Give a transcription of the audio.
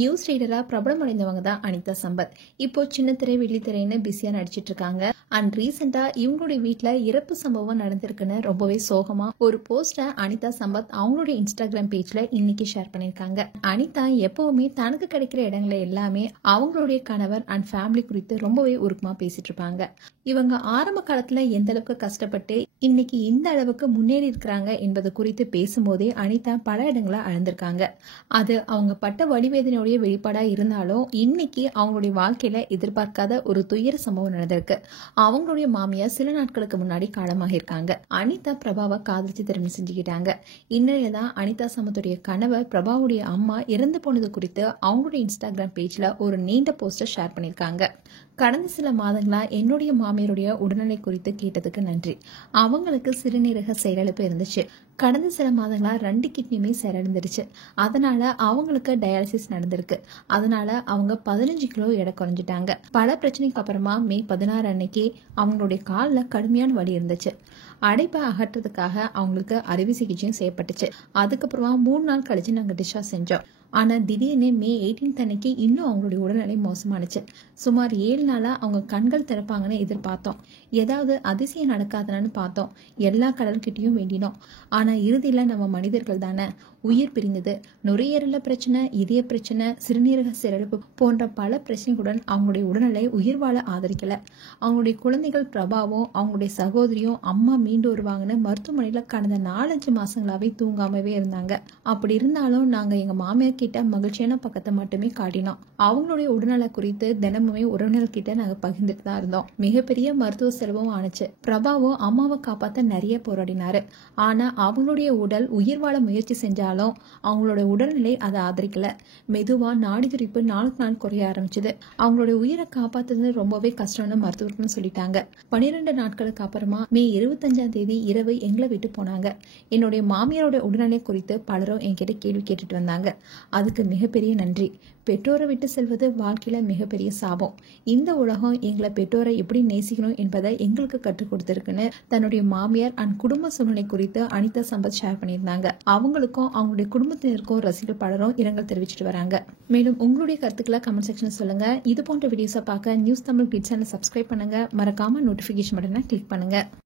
News ரீடரா பிரபலமடைந்தவங்க தான் அனிதா சம்பத். இப்போ சின்ன திரை வெள்ளித்திரைன்னு பிஸியா நடிச்சிட்டு இருக்காங்க. அண்ட் ரீசெண்டா இவங்களுடைய வீட்டுல இறப்பு சம்பவம் நடந்திருக்குன்னு ரொம்பவே சோகமா ஒரு போஸ்ட அனிதா சம்பத் அவங்களுடைய இன்ஸ்டாகிராம் பேஜ்ல இன்னைக்கு ஷேர் பண்ணிருக்காங்க. அனிதா எப்பவுமே தனக்கு கிடைக்கிற இடங்களை எல்லாமே அவங்களுடைய கணவர் அண்ட் ஃபேமிலி குறித்து ரொம்பவே உருக்கமா பேசிட்டு இருப்பாங்க. இவங்க ஆரம்ப காலத்துல எந்த அளவுக்கு கஷ்டப்பட்டு இன்னைக்கு இந்த அளவுக்கு முன்னேறி இருக்கிறாங்க என்பது குறித்து பேசும்போதே அனிதா பல இடங்களை அழந்திருக்காங்க. அது அவங்க பட்ட வலிவேதனையுடைய வெளிப்பாடா இருந்தாலும் இன்னைக்கு அவங்களுடைய வாழ்க்கையில எதிர்பார்க்காத ஒரு துயர சம்பவம் நடந்திருக்கு. அவங்களுடைய மாமியார் சில நாட்களுக்கு முன்னாடி காலமாக இருக்காங்க. அனிதா பிரபாவை காதலிச்சு திருமணம் செஞ்சுக்கிட்டாங்க. இந்நிலையில்தான் அனிதா சம்பத்துடைய கணவர் பிரபாவுடைய அம்மா இறந்து போனது குறித்து அவங்களுடைய இன்ஸ்டாகிராம் பேஜ்ல ஒரு நீண்ட போஸ்டர் ஷேர் பண்ணிருக்காங்க. கடந்த சில மாதங்களா என்னுடைய மாமியாருடைய உடல்நிலை குறித்து கேட்டதுக்கு நன்றி. அவங்களுக்கு சிறுநீரக செயலிழப்பு இருந்துச்சு. கடந்த சில மாதங்களா 2 கிட்னியுமே செயலிழந்துருச்சு. அதனால அவங்களுக்கு டயாலிசிஸ் நடந்திருக்கு. அதனால அவங்க 15 கிலோ எடை குறைஞ்சிட்டாங்க. பல பிரச்சனைக்கு அப்புறமா மே 16 அன்னைக்கு அவங்களுடைய காலில் கடுமையான வலி இருந்துச்சு. அடைப்பை அகற்றதுக்காக அவங்களுக்கு அறுவை சிகிச்சையும் செய்யப்பட்டுச்சு. அதுக்கப்புறமா 3 நாள் கழிச்சு நாங்கள் டிஸ்சார்ஜ் செஞ்சோம். ஆனா திடீர்னு மே 18 அன்னைக்கு இன்னும் அவங்களுடைய உடல்நிலை மோசமானுச்சு. சுமார் 7 நாளா அவங்க கண்கள் திறப்பாங்கன்னு எதிர்பார்த்தோம். ஏதாவது அதிசயம் நடக்காதான்னு பார்த்தோம். எல்லா கடல்கிட்டையும் வேண்டினோம். ஆனா இறுதியில நம்ம மனிதர்கள் தானே, உயிர் பிரிந்தது. நுரையீரல பிரச்சனை, இதய பிரச்சனை, சிறுநீரக செயலிழப்பு போன்ற பல பிரச்சனைகளுடன் அவங்களுடைய உடல்நிலை உயிர் வாழ ஆதரிக்கல. அவங்களுடைய குழந்தைகள் பிரபாவும் அவங்களுடைய சகோதரியும் அம்மா மீண்டு வருவாங்கன்னு மருத்துவமனையில கடந்த 4-5 மாசங்களாவே தூங்காமவே இருந்தாங்க. அப்படி இருந்தாலும் நாங்க எங்க மாமியார் கிட்ட மகிழ்ச்சியான பக்கத்தை மட்டுமே காட்டினோம். அவங்களுடைய உடல்நல குறித்து தினமுமே உறவினர் கிட்ட நாங்க பகிர்ந்துட்டு தான் இருந்தோம். மிகப்பெரிய மருத்துவ செலவும் ஆனிச்சு. பிரபாவும் அம்மாவை காப்பாத்த நிறைய போராடினாரு. ஆனா அவங்களுடைய உடல் உயிர் வாழ முயற்சி செஞ்சாலும் அவங்களோட உடல்நிலை அதை ஆதரிக்கல. மெதுவா நாடி துடிப்பு நாளுக்கு நாள் குறைய ஆரம்பிச்சது. அவங்களோட உயிரை காப்பாத்துறது ரொம்பவே கஷ்டம்னு மருத்துவர்கள் சொல்லிட்டாங்க. 12 நாட்களுக்கு அப்புறமா மே 25ஆம் தேதி இரவு எங்களை விட்டு போனாங்க. என்னுடைய மாமியாரோட உடல்நிலை குறித்து பலரும் என்கிட்ட கேள்வி கேட்டுட்டு வந்தாங்க. அதுக்கு மிகப்பெரிய நன்றி. பெற்றோரை விட்டு செல்வது வாழ்க்கையில மிகப்பெரிய சாபம். இந்த உலகம் எங்களை பெற்றோரை எப்படி நேசிக்கணும் என்பதை எங்களுக்கு கற்றுக் கொடுத்திருக்குன்னு தன்னுடைய மாமியார் அண்ட் குடும்ப சூழ்நிலை குறித்து அனிதா சம்பத் ஷேர் பண்ணியிருந்தாங்க. அவங்களுக்கும் அவங்களுடைய குடும்பத்தினருக்கும் ரசிகர்கள் பலரும் இரங்கல் தெரிவிச்சிட்டு வராங்க. மேலும் உங்களுடைய கருத்துக்களை கமெண்ட் செக்ஷன் சொல்லுங்க. இது போன்ற வீடியோஸை பார்க்க news Tamil kids channel subscribe பண்ணுங்க. மறக்காம நோட்டிபிகேஷன் பட்டனை கிளிக் பண்ணுங்க.